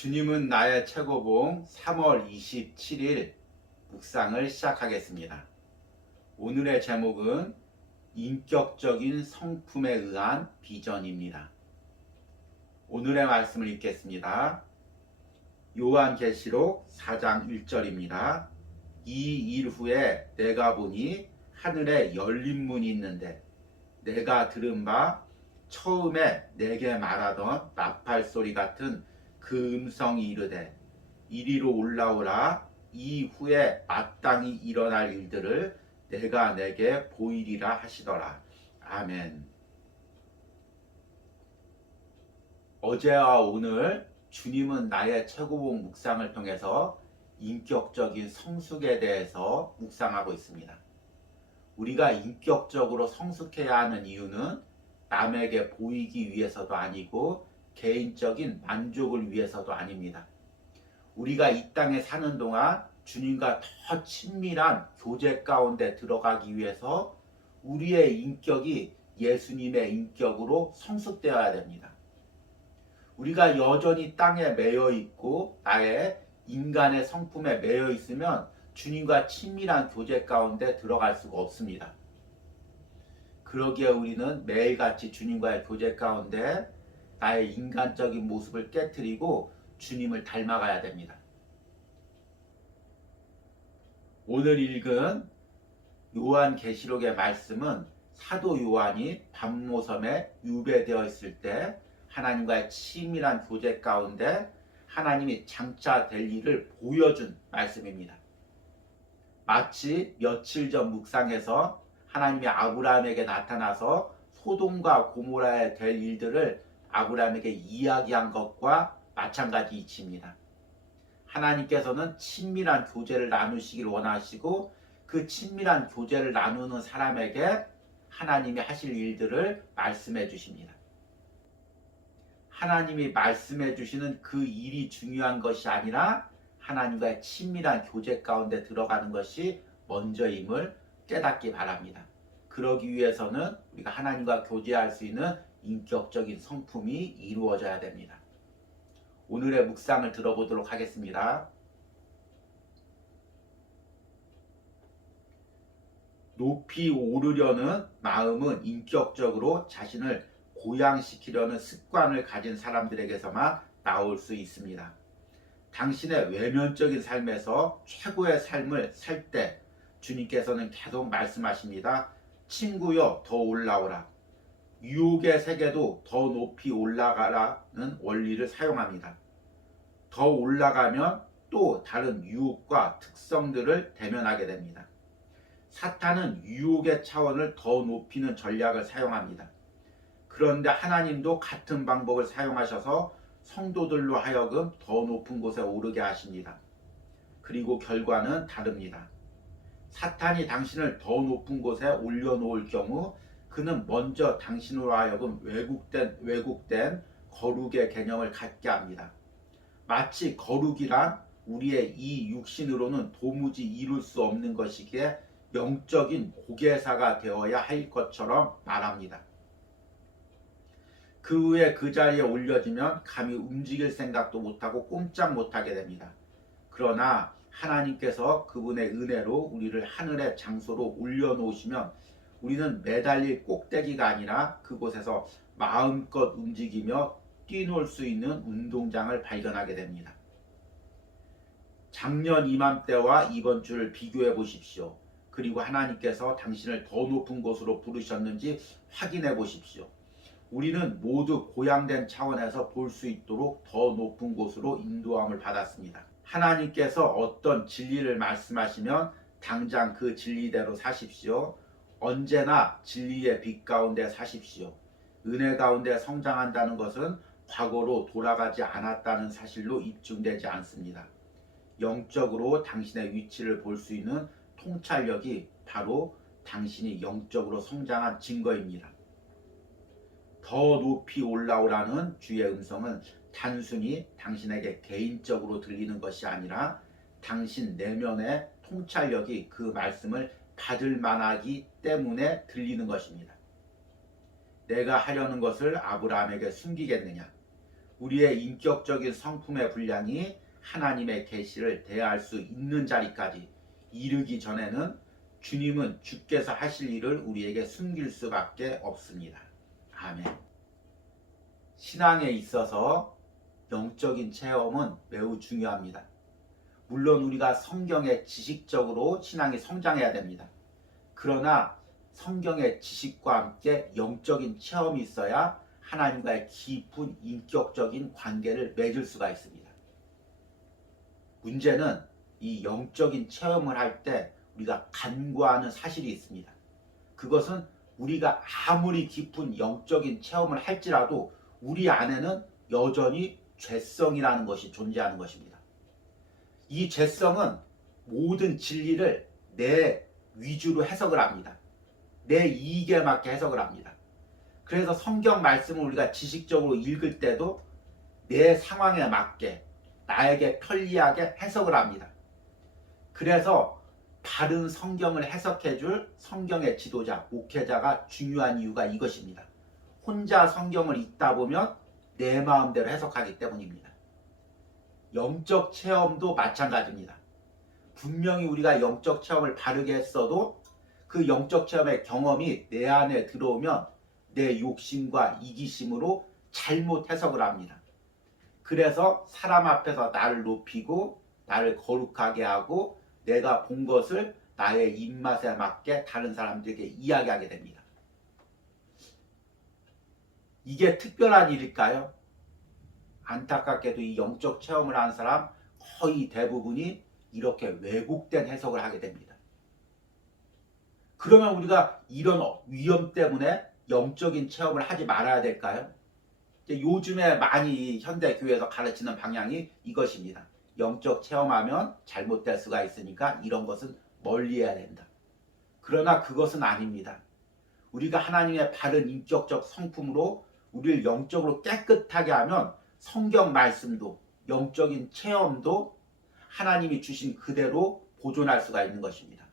주님은 나의 최고봉 3월 27일 묵상을 시작하겠습니다. 오늘의 제목은 인격적인 성품에 의한 비전입니다. 오늘의 말씀을 읽겠습니다. 요한계시록 4장 1절입니다. 이 일 후에 내가 보니 하늘에 열린 문이 있는데 내가 들은 바 처음에 내게 말하던 나팔 소리 같은 그 음성이 이르되 이리로 올라오라. 이후에 마땅히 일어날 일들을 내가 내게 보이리라 하시더라. 아멘. 어제와 오늘 주님은 나의 최고봉 묵상을 통해서 인격적인 성숙에 대해서 묵상하고 있습니다. 우리가 인격적으로 성숙해야 하는 이유는 남에게 보이기 위해서도 아니고 개인적인 만족을 위해서도 아닙니다. 우리가 이 땅에 사는 동안 주님과 더 친밀한 교제 가운데 들어가기 위해서 우리의 인격이 예수님의 인격으로 성숙되어야 됩니다. 우리가 여전히 땅에 매여 있고 나의 인간의 성품에 매여 있으면 주님과 친밀한 교제 가운데 들어갈 수가 없습니다. 그러기에 우리는 매일같이 주님과의 교제 가운데 나의 인간적인 모습을 깨트리고 주님을 닮아가야 됩니다. 오늘 읽은 요한계시록의 말씀은 사도 요한이 밤모섬에 유배되어 있을 때 하나님과의 치밀한 교제 가운데 하나님이 장차될 일을 보여준 말씀입니다. 마치 며칠 전 묵상에서 하나님이 아브라함에게 나타나서 소돔과 고모라에 될 일들을 아브라함에게 이야기한 것과 마찬가지 이치입니다. 하나님께서는 친밀한 교제를 나누시길 원하시고 그 친밀한 교제를 나누는 사람에게 하나님이 하실 일들을 말씀해 주십니다. 하나님이 말씀해 주시는 그 일이 중요한 것이 아니라 하나님과의 친밀한 교제 가운데 들어가는 것이 먼저임을 깨닫기 바랍니다. 그러기 위해서는 우리가 하나님과 교제할 수 있는 인격적인 성품이 이루어져야 됩니다. 오늘의 묵상을 들어보도록 하겠습니다. 높이 오르려는 마음은 인격적으로 자신을 고양시키려는 습관을 가진 사람들에게서만 나올 수 있습니다. 당신의 외면적인 삶에서 최고의 삶을 살 때 주님께서는 계속 말씀하십니다. 친구여 더 올라오라. 유혹의 세계도 더 높이 올라가라는 원리를 사용합니다. 더 올라가면 또 다른 유혹과 특성들을 대면하게 됩니다. 사탄은 유혹의 차원을 더 높이는 전략을 사용합니다. 그런데 하나님도 같은 방법을 사용하셔서 성도들로 하여금 더 높은 곳에 오르게 하십니다. 그리고 결과는 다릅니다. 사탄이 당신을 더 높은 곳에 올려놓을 경우 그는 먼저 당신으로 하여금 왜곡된 거룩의 개념을 갖게 합니다. 마치 거룩이란 우리의 이 육신으로는 도무지 이룰 수 없는 것이기에 영적인 고개사가 되어야 할 것처럼 말합니다. 그 후에 그 자리에 올려지면 감히 움직일 생각도 못하고 꼼짝 못하게 됩니다. 그러나 하나님께서 그분의 은혜로 우리를 하늘의 장소로 올려놓으시면 우리는 매달릴 꼭대기가 아니라 그곳에서 마음껏 움직이며 뛰놀 수 있는 운동장을 발견하게 됩니다. 작년 이맘때와 이번 주를 비교해 보십시오. 그리고 하나님께서 당신을 더 높은 곳으로 부르셨는지 확인해 보십시오. 우리는 모두 고양된 차원에서 볼 수 있도록 더 높은 곳으로 인도함을 받았습니다. 하나님께서 어떤 진리를 말씀하시면 당장 그 진리대로 사십시오. 언제나 진리의 빛 가운데 사십시오. 은혜 가운데 성장한다는 것은 과거로 돌아가지 않았다는 사실로 입증되지 않습니다. 영적으로 당신의 위치를 볼 수 있는 통찰력이 바로 당신이 영적으로 성장한 증거입니다. 더 높이 올라오라는 주의 음성은 단순히 당신에게 개인적으로 들리는 것이 아니라 당신 내면의 통찰력이 그 말씀을 받을 만하기 때문에 들리는 것입니다. 내가 하려는 것을 아브라함에게 숨기겠느냐? 우리의 인격적인 성품의 분량이 하나님의 계시를 대할 수 있는 자리까지 이르기 전에는 주님은 주께서 하실 일을 우리에게 숨길 수밖에 없습니다. 아멘. 신앙에 있어서 영적인 체험은 매우 중요합니다. 물론 우리가 성경에 지식적으로 신앙이 성장해야 됩니다. 그러나 성경의 지식과 함께 영적인 체험이 있어야 하나님과의 깊은 인격적인 관계를 맺을 수가 있습니다. 문제는 이 영적인 체험을 할 때 우리가 간과하는 사실이 있습니다. 그것은 우리가 아무리 깊은 영적인 체험을 할지라도 우리 안에는 여전히 죄성이라는 것이 존재하는 것입니다. 이 죄성은 모든 진리를 내 위주로 해석을 합니다. 내 이익에 맞게 해석을 합니다. 그래서 성경 말씀을 우리가 지식적으로 읽을 때도 내 상황에 맞게 나에게 편리하게 해석을 합니다. 그래서 바른 성경을 해석해 줄 성경의 지도자, 목회자가 중요한 이유가 이것입니다. 혼자 성경을 읽다 보면 내 마음대로 해석하기 때문입니다. 영적 체험도 마찬가지입니다. 분명히 우리가 영적 체험을 바르게 했어도 그 영적 체험의 경험이 내 안에 들어오면 내 욕심과 이기심으로 잘못 해석을 합니다. 그래서 사람 앞에서 나를 높이고 나를 거룩하게 하고 내가 본 것을 나의 입맛에 맞게 다른 사람들에게 이야기하게 됩니다. 이게 특별한 일일까요? 안타깝게도 이 영적 체험을 한 사람 거의 대부분이 이렇게 왜곡된 해석을 하게 됩니다. 그러면 우리가 이런 위험 때문에 영적인 체험을 하지 말아야 될까요? 요즘에 많이 현대교회에서 가르치는 방향이 이것입니다. 영적 체험하면 잘못될 수가 있으니까 이런 것은 멀리해야 된다. 그러나 그것은 아닙니다. 우리가 하나님의 바른 인격적 성품으로 우리를 영적으로 깨끗하게 하면 성경 말씀도 영적인 체험도 하나님이 주신 그대로 보존할 수가 있는 것입니다.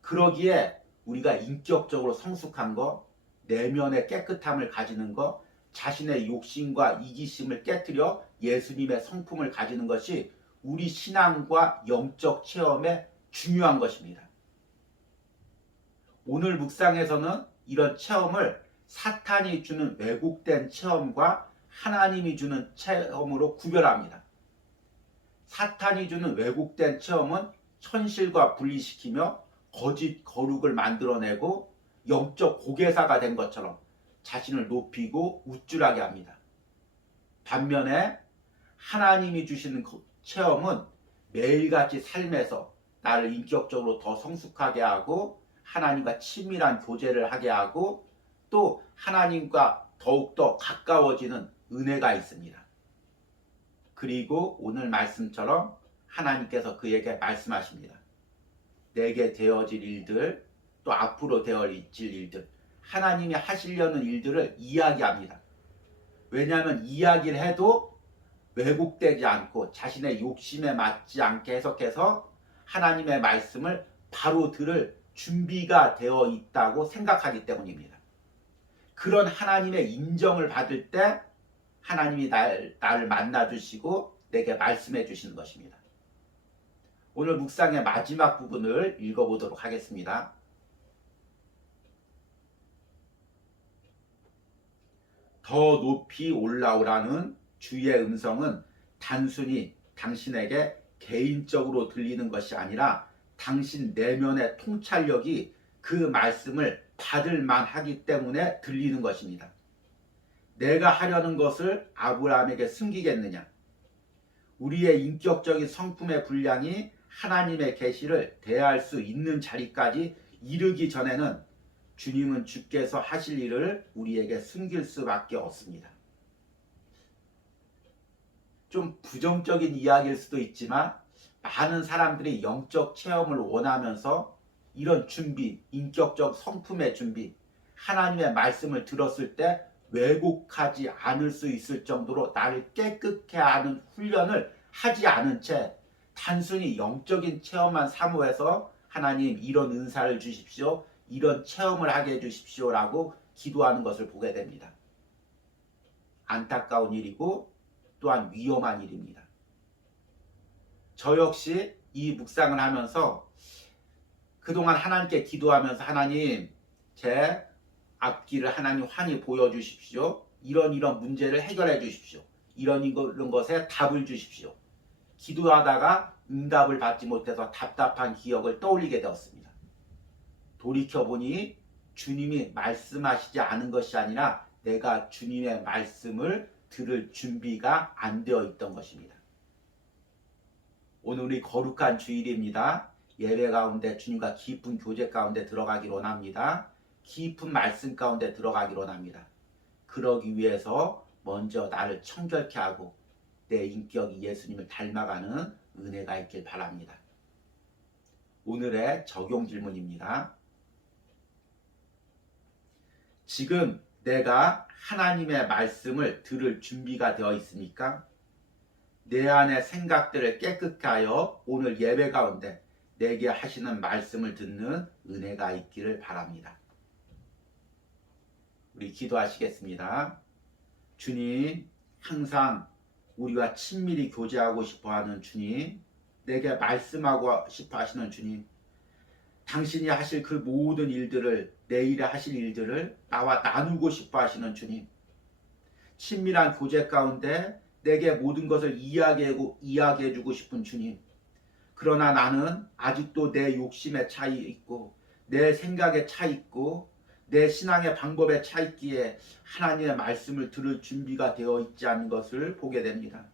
그러기에 우리가 인격적으로 성숙한 것, 내면의 깨끗함을 가지는 것, 자신의 욕심과 이기심을 깨뜨려 예수님의 성품을 가지는 것이 우리 신앙과 영적 체험에 중요한 것입니다. 오늘 묵상에서는 이런 체험을 사탄이 주는 왜곡된 체험과 하나님이 주는 체험으로 구별합니다. 사탄이 주는 왜곡된 체험은 현실과 분리시키며 거짓 거룩을 만들어내고 영적 고개사가 된 것처럼 자신을 높이고 우쭐하게 합니다. 반면에 하나님이 주시는 체험은 매일같이 삶에서 나를 인격적으로 더 성숙하게 하고 하나님과 친밀한 교제를 하게 하고 또 하나님과 더욱더 가까워지는 은혜가 있습니다. 그리고 오늘 말씀처럼 하나님께서 그에게 말씀하십니다. 내게 되어질 일들 또 앞으로 되어질 일들 하나님이 하시려는 일들을 이야기합니다. 왜냐하면 이야기를 해도 왜곡되지 않고 자신의 욕심에 맞지 않게 해석해서 하나님의 말씀을 바로 들을 준비가 되어 있다고 생각하기 때문입니다. 그런 하나님의 인정을 받을 때 하나님이 나를 만나주시고 내게 말씀해 주시는 것입니다. 오늘 묵상의 마지막 부분을 읽어보도록 하겠습니다. 더 높이 올라오라는 주의 음성은 단순히 당신에게 개인적으로 들리는 것이 아니라 당신 내면의 통찰력이 그 말씀을 받을 만하기 때문에 들리는 것입니다. 내가 하려는 것을 아브라함에게 숨기겠느냐? 우리의 인격적인 성품의 분량이 하나님의 계시를 대할 수 있는 자리까지 이르기 전에는 주님은 주께서 하실 일을 우리에게 숨길 수밖에 없습니다. 좀 부정적인 이야기일 수도 있지만 많은 사람들이 영적 체험을 원하면서 이런 준비, 인격적 성품의 준비, 하나님의 말씀을 들었을 때 왜곡하지 않을 수 있을 정도로 나를 깨끗게 하는 훈련을 하지 않은 채 단순히 영적인 체험만 사모해서 하나님 이런 은사를 주십시오, 이런 체험을 하게 해주십시오 라고 기도하는 것을 보게 됩니다. 안타까운 일이고 또한 위험한 일입니다. 저 역시 이 묵상을 하면서 그동안 하나님께 기도하면서 하나님 제 앞길을 하나님 환히 보여주십시오. 이런 문제를 해결해 주십시오. 이런 것에 답을 주십시오. 기도하다가 응답을 받지 못해서 답답한 기억을 떠올리게 되었습니다. 돌이켜보니 주님이 말씀하시지 않은 것이 아니라 내가 주님의 말씀을 들을 준비가 안 되어 있던 것입니다. 오늘 우리 거룩한 주일입니다. 예배 가운데 주님과 깊은 교제 가운데 들어가기를 원합니다. 깊은 말씀 가운데 들어가기를 원합니다. 그러기 위해서 먼저 나를 청결케 하고 내 인격이 예수님을 닮아가는 은혜가 있길 바랍니다. 오늘의 적용 질문입니다. 지금 내가 하나님의 말씀을 들을 준비가 되어 있습니까? 내 안의 생각들을 깨끗게 하여 오늘 예배 가운데 내게 하시는 말씀을 듣는 은혜가 있기를 바랍니다. 우리 기도하시겠습니다. 주님, 항상 우리와 친밀히 교제하고 싶어하는 주님, 내게 말씀하고 싶어 하시는 주님, 당신이 하실 그 모든 일들을, 내일에 하실 일들을 나와 나누고 싶어 하시는 주님, 친밀한 교제 가운데 내게 모든 것을 이야기해주고 싶은 주님, 그러나 나는 아직도 내 욕심에 차 있고 내 생각에 차 있고 내 신앙의 방법에 차 있기에 하나님의 말씀을 들을 준비가 되어 있지 않은 것을 보게 됩니다.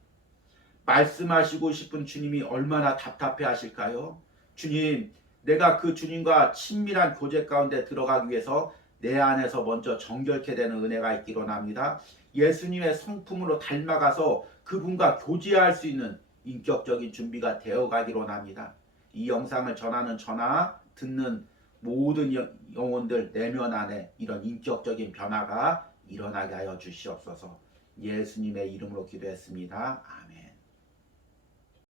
말씀하시고 싶은 주님이 얼마나 답답해 하실까요? 주님, 내가 그 주님과 친밀한 교제 가운데 들어가기 위해서 내 안에서 먼저 정결케 되는 은혜가 있기로 합니다. 예수님의 성품으로 닮아가서 그분과 교제할 수 있는 인격적인 준비가 되어가기로 합니다. 이 영상을 전하는 저나 듣는 모든 영혼들 내면 안에 이런 인격적인 변화가 일어나게 하여 주시옵소서. 예수님의 이름으로 기도했습니다. 아멘.